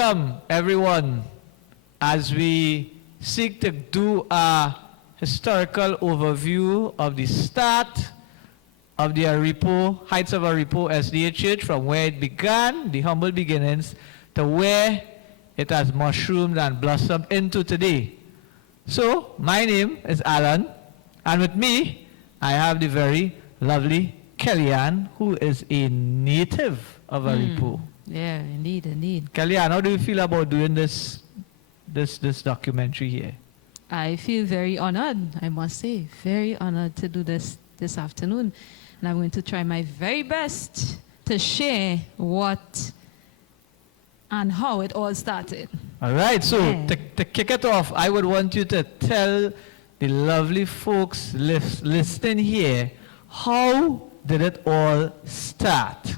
welcome everyone as we seek to do a historical overview of the start of the Heights of Aripo SDA Church, from where it began, the humble beginnings, to where it has mushroomed and blossomed into today. So, my name is Alan, and with me, I have the very lovely Kellyanne, who is a native of Aripo. Yeah, indeed. Kellyanne, how do you feel about doing this documentary here? I feel very honored, I must say, very honored to do this afternoon. And I'm going to try my very best to share what and how it all started. All right, so Yeah. to kick it off, I would want you to tell the lovely folks listening here, how did it all start?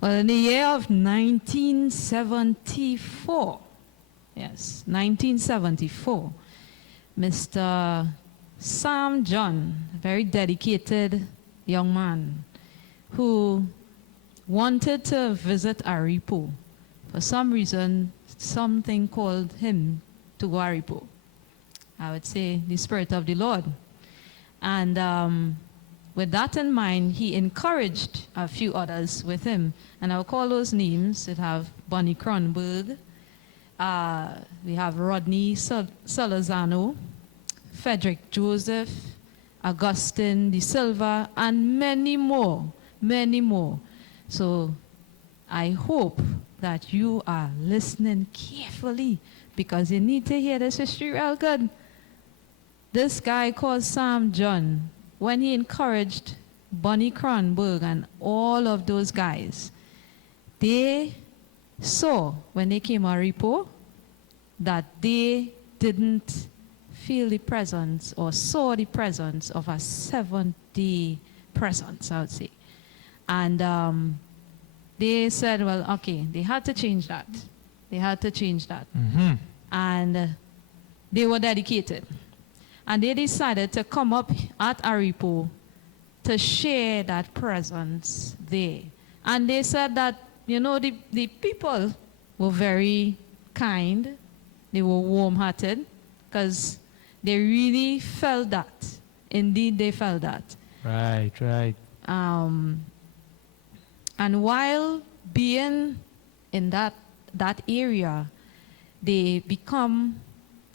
Well, in the year of 1974, yes, 1974, Mr. Sam John, a very dedicated young man, who wanted to visit Aripo. For some reason, something called him to go Aripo. I would say the Spirit of the Lord. And with that in mind, he encouraged a few others with him. And I'll call those names. It have Bonnie Kronberg. We have Rodney Salazano, Frederick Joseph, Augustine De Silva, and many more. So I hope that you are listening carefully, because you need to hear this history real good. This guy called Sam John, when he encouraged Bonnie Kronberg and all of those guys, they saw when they came to Aripo that they didn't feel the presence or saw the presence of a seventh-day presence, I would say. And they said, well, okay, they had to change that. Mm-hmm. And they were dedicated. And they decided to come up at Aripo to share that presence there. And they said that, you know, the people were very kind. They were warm-hearted, because they really felt that. Indeed, they felt that. Right. And while being in that area, they become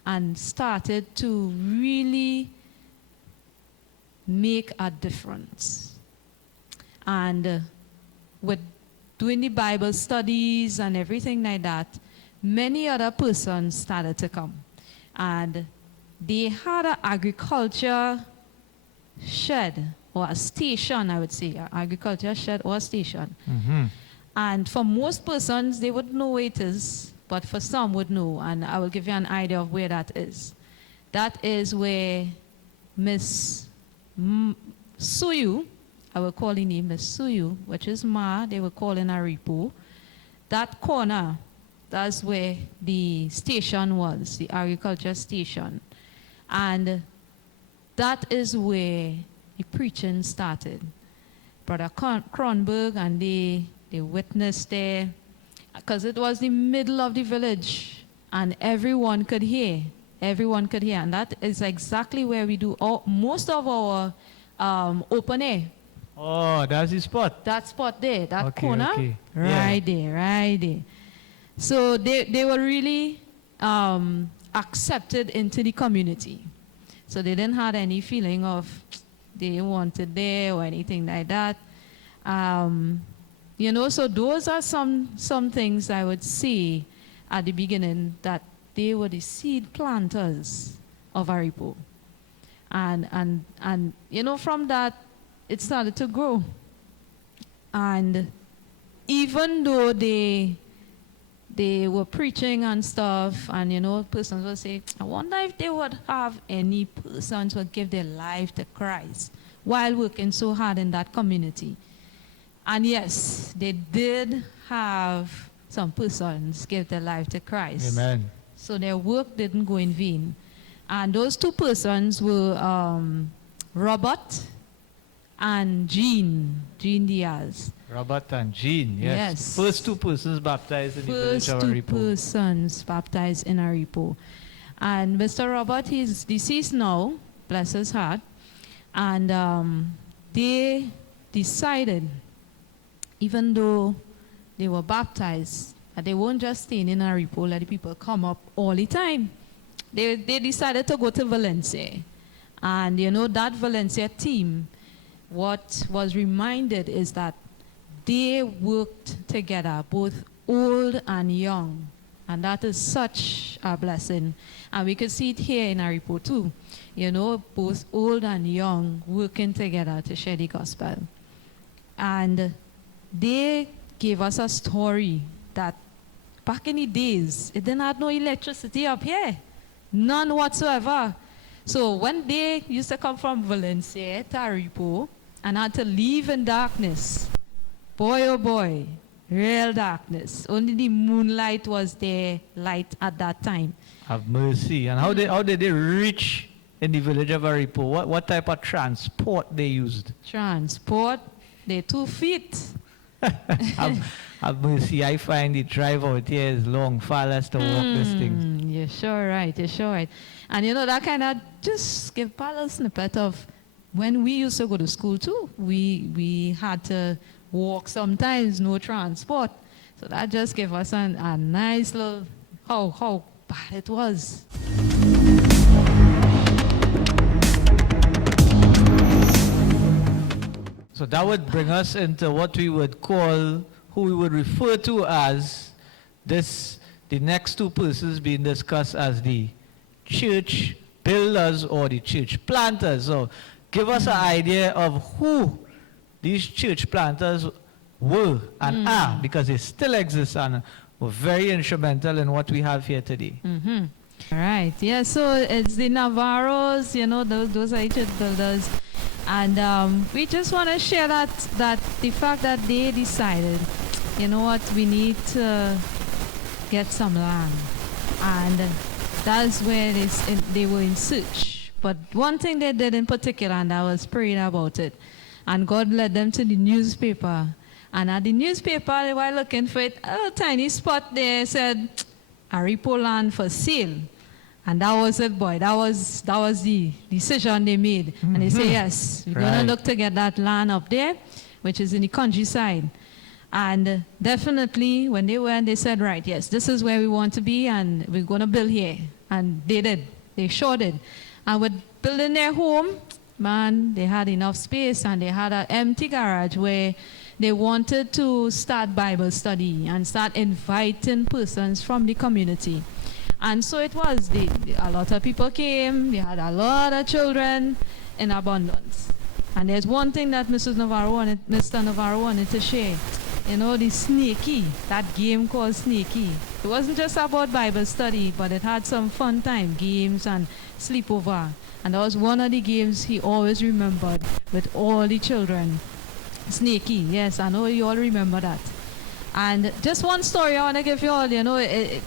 and started to really make a difference. And with doing the Bible studies and everything like that, many other persons started to come. And they had an agriculture shed, or a station, I would say, an agriculture shed or a station. Mm-hmm. And for most persons, they would know where it is, but for some would know, and I will give you an idea of where that is. That is where Miss Suyu, I will call her name Miss Suyu, which is Ma, they will call in Aripo. That corner, that's where the station was, the agriculture station. And that is where the preaching started. Brother Kronberg and they witnessed there, because it was the middle of the village and everyone could hear. And that is exactly where we do most of our open air. Oh, that's the spot. That spot there, that corner, okay. right there. So they were really accepted into the community. So they didn't have any feeling of they wanted there or anything like that. You know, so those are some things I would say at the beginning, that they were the seed planters of Aripo. And you know, from that, it started to grow. And even though they were preaching and stuff, and you know, persons would say, I wonder if they would have any persons who would give their life to Christ while working so hard in that community. And yes, they did have some persons give their life to Christ. Amen. So their work didn't go in vain. And those two persons were Robert and Jean Diaz. Robert and Jean, yes. Yes. First two persons baptized in the village First of two Aripo. persons baptized in Aripo. And Mr. Robert, he's deceased now, bless his heart. And they decided, even though they were baptized, that they won't just stay in Aripo, let the people come up all the time. They decided to go to Valencia. And you know, that Valencia team, what was reminded is that they worked together, both old and young. And that is such a blessing. And we could see it here in Aripo too. You know, both old and young working together to share the gospel. And they gave us a story that back in the days, it didn't have no electricity up here. None whatsoever. So when they used to come from Valencia to Aripo and had to leave in darkness, boy oh boy, real darkness. Only the moonlight was their light at that time. Have mercy. And how did they reach in the village of Aripo? What type of transport they used? Transport, their 2 feet. have mercy. I find the drive out here is long, far less to walk this thing. You're sure right, you're sure right. And you know, that kind of just give a little snippet of when we used to go to school too. We had to walk sometimes, no transport. So that just gave us a nice little, how bad it was. So that would bring us into what we would call, who we would refer to as the next two persons being discussed as the church builders or the church planters. So give us an idea of who these church planters were and are, because they still exist and were very instrumental in what we have here today. All right, yeah, so it's the Navarros, you know, those are church builders. And we just want to share that the fact that they decided, you know what, we need to get some land. And that's where they were in search. But one thing they did in particular, and I was praying about it, and God led them to the newspaper. And at the newspaper, they were looking for it, a little tiny spot there said, Aripo land for sale. And that was it, boy. That was the decision they made. And they say, yes, we're going to look to get that land up there, which is in the countryside. And definitely, when they went, they said, right, yes, this is where we want to be, and we're going to build here. And they did. They sure did. And with building their home, man, they had enough space, and they had an empty garage where they wanted to start Bible study and start inviting persons from the community. And so it was. A lot of people came. They had a lot of children in abundance. And there's one thing that Mr. Navarro wanted to share. You know, the Snakey, that game called Snakey. It wasn't just about Bible study, but it had some fun time, games and sleepover. And that was one of the games he always remembered with all the children. Snakey, yes, I know you all remember that. And just one story I want to give you all, you know,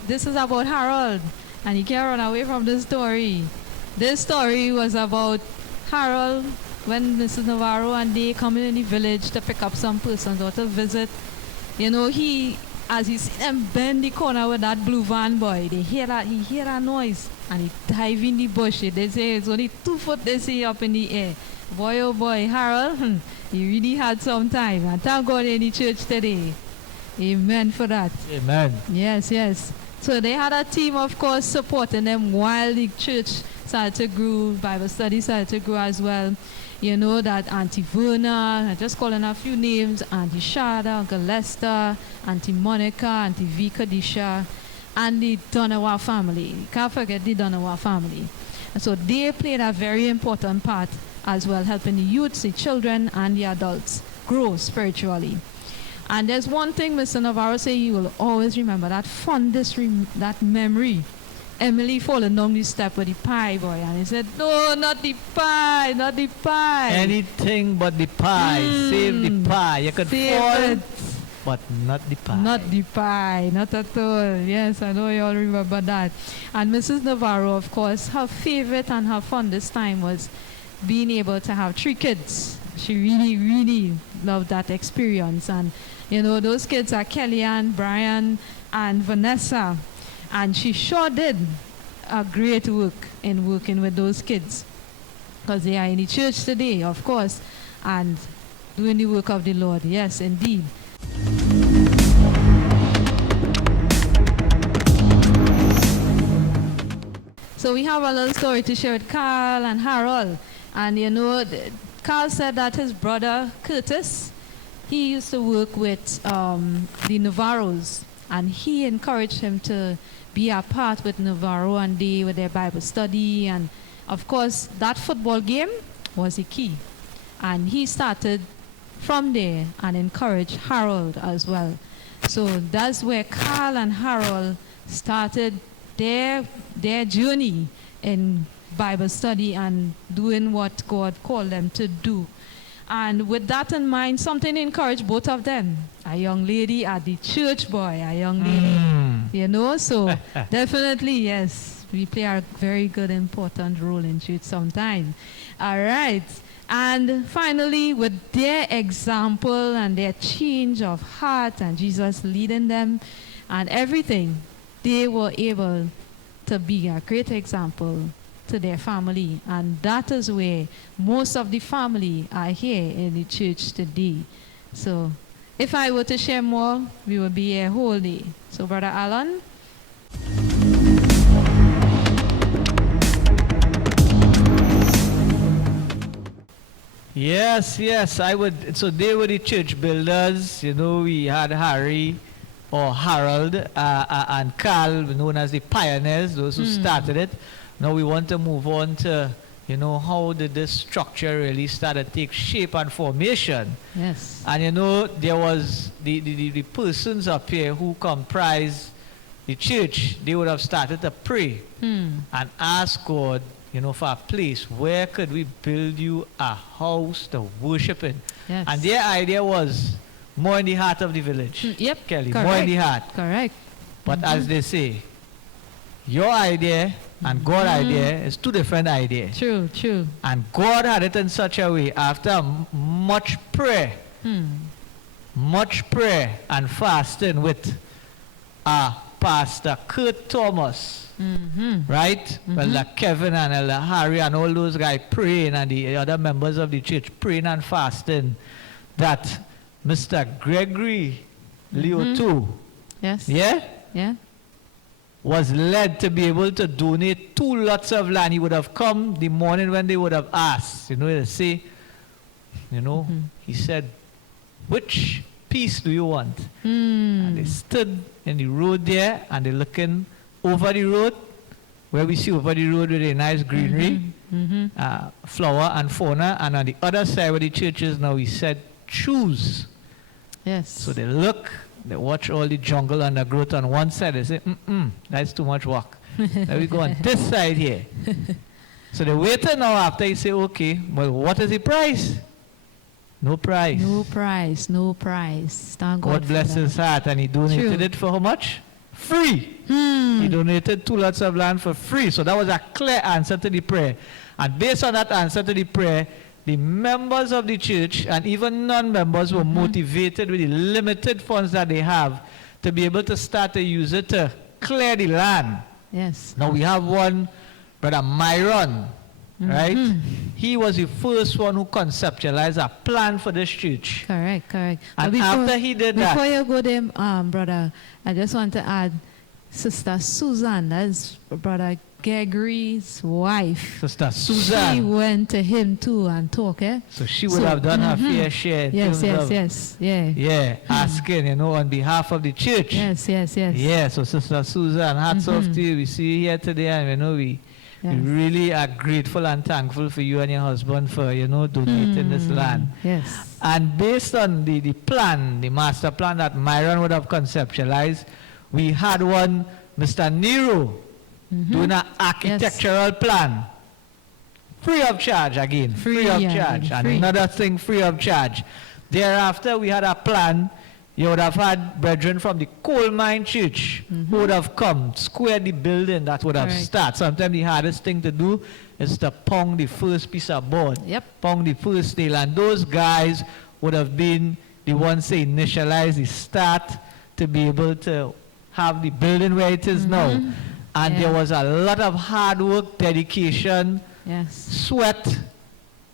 this is about Harold, and you can't run away from this story. This story was about Harold when Mrs. Navarro and they come in the village to pick up some persons or to visit. You know, as he see them bend the corner with that blue van, boy, he hear that noise, and he dive in the bush. They say it's only 2 foot they see up in the air. Boy, oh boy, Harold, he really had some time. And thank God in the church today. Amen for that. Amen. Yes, yes. So they had a team, of course, supporting them while the church started to grow, Bible study started to grow as well. You know that Auntie Verna, I'm just calling a few names, Auntie Shada, Uncle Lester, Auntie Monica, Auntie V. Kadisha, and the Donawa family. You can't forget the Donawa family. And so they played a very important part as well, helping the youths, the children, and the adults grow spiritually. And there's one thing Mr. Navarro said you will always remember, that fondest that memory. Emily falling down the step with the pie, boy, and he said, no, not the pie, not the pie. Anything but the pie. Save the pie. You could fall, but not the pie. Not the pie, not at all. Yes, I know you all remember that. And Mrs. Navarro, of course, her favorite and her fondest time was being able to have 3 kids. she really, really loved that experience. And, you know, those kids are Kellyanne, Brian, and Vanessa. And she sure did a great work in working with those kids, because they are in the church today, of course, and doing the work of the Lord. Yes, indeed. So we have a little story to share with Carl and Harold. And you know, Carl said that his brother Curtis, he used to work with the Navarros, and he encouraged him to be a part with Navarro and they with their Bible study. And of course, that football game was the key. And he started from there and encouraged Harold as well. So that's where Carl and Harold started their journey in Bible study and doing what God called them to do. And with that in mind, something encouraged both of them. A young lady at the church, boy, a young lady. You know, so definitely, yes, we play a very good, important role in church sometime. All right. And finally, with their example and their change of heart and Jesus leading them and everything, they were able to be a great example to their family. And that is where most of the family are here in the church today. So if I were to share more, we would be here whole day. So Brother Alan. Yes, I would. So they were the church builders. You know, we had Harry or Harold and Carl, known as the pioneers, those who started it. Now we want to move on to, you know, how did this structure really start to take shape and formation? Yes. And you know, there was the persons up here who comprise the church. They would have started to pray and ask God, you know, for a place. Where could we build you a house to worship in? Yes. And their idea was more in the heart of the village. Yep. Kelly, Correct. more in the heart. Correct. But as they say, your idea and God's idea is two different ideas. True. And God had it in such a way, after much prayer and fasting with Pastor Kurt Thomas, right? Well, Kevin and Elder Harry and all those guys praying, and the other members of the church praying and fasting, that Mr. Gregory Leo too, Yes. yeah, was led to be able to donate 2 lots of land. He would have come the morning when they would have asked, you know, to say, you know, he said, which piece do you want? And they stood in the road there, and they're looking over the road, where we see over the road with a nice greenery, flower and fauna, and on the other side where the church is now, he said, choose. Yes. So they look, they watch all the jungle and the growth on one side. They say, that's too much work. Let me go on this side here. So they waited now after he say, okay, well, what is the price? No price. No price. Thank God. God bless his heart. And he donated it for how much? Free. He donated 2 lots of land for free. So that was a clear answer to the prayer. And based on that answer to the prayer, the members of the church and even non-members were motivated with the limited funds that they have to be able to start to use it to clear the land. Yes. Now we have one, Brother Myron, right? He was the first one who conceptualized a plan for this church. Correct. And after he did that... Before you go there, brother, I just want to add Sister Susan, that's Brother Gregory's wife. Sister Susan. She went to him too and talked, eh? So she would have done her fair share in terms of, yeah. asking, you know, on behalf of the church. Yes. Yeah, so Sister Susan, hats off to you. We see you here today, and you know, we really are grateful and thankful for you and your husband for, you know, donating this land. Yes. And based on the plan, the master plan that Myron would have conceptualized, we had one, Mr. Nero, doing an architectural plan. Free of charge again. Free of charge. And another thing, free of charge. Thereafter, we had a plan. You would have had brethren from the coal mine church who would have come, square the building that would have started. Sometimes the hardest thing to do is to pound the first piece of board, Yep. pound the first nail. And those guys would have been the ones to initialize the start to be able to have the building where it is now. And there was a lot of hard work, dedication, Yes. sweat,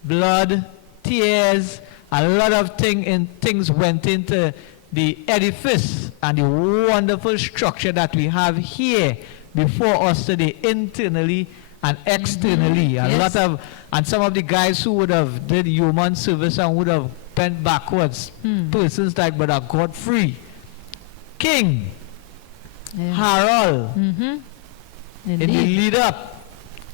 blood, tears, a lot of things went into the edifice and the wonderful structure that we have here before us today, internally and externally. A lot of, and some of the guys who would have did human service and would have bent backwards, persons like Brother Godfrey, King, Harold, in the lead up,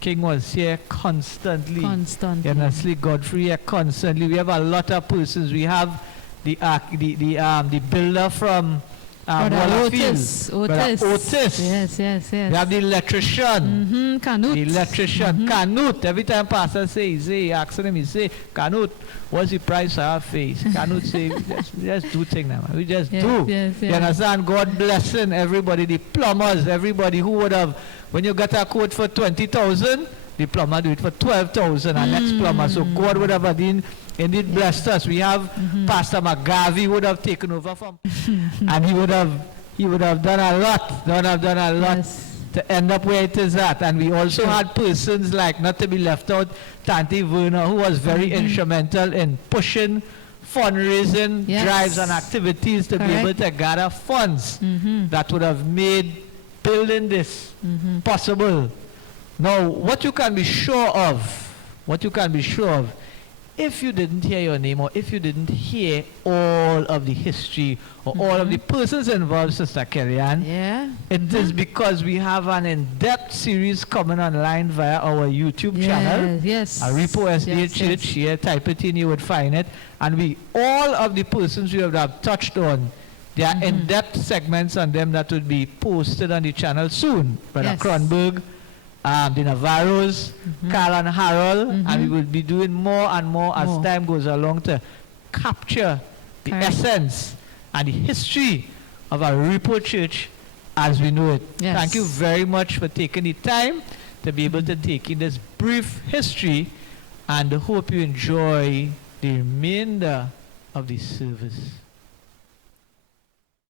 King was here constantly. Honestly, Godfrey here constantly. We have a lot of persons. We have the builder from Otis. Otis. Yes. We have the electrician. Canute. The electrician, Canute. Every time Pastor says, he asks him, he say, Canute, what's the price of our face? Canute say, we just do things now. We just do. You understand? God blessing everybody, the plumbers, everybody who would have, when you got a quote for 20,000, the plumber do it for 12,000, and next plumber. So God would have indeed blessed us. We have Pastor McGarvey would have taken over from, and he would have done a lot, to end up where it is at. And we also had persons like, not to be left out, Tante Werner, who was very instrumental in pushing fundraising drives and activities to be able to gather funds that would have made building this possible. Now, what you can be sure of, if you didn't hear your name, or if you didn't hear all of the history or all of the persons involved, Sister Kellyanne, it is because we have an in-depth series coming online via our YouTube channel, Aripo SDA Church. Here, type it in, you would find it. And all of the persons we have touched on, there are in-depth segments on them that would be posted on the channel soon. Brother Kronberg, the Navarros, Carl and Harold, and we will be doing more and more as time goes along to capture the essence and the history of our Aripo Church as we know it. Thank you very much for taking the time to be able to take in this brief history, and hope you enjoy the remainder of the service.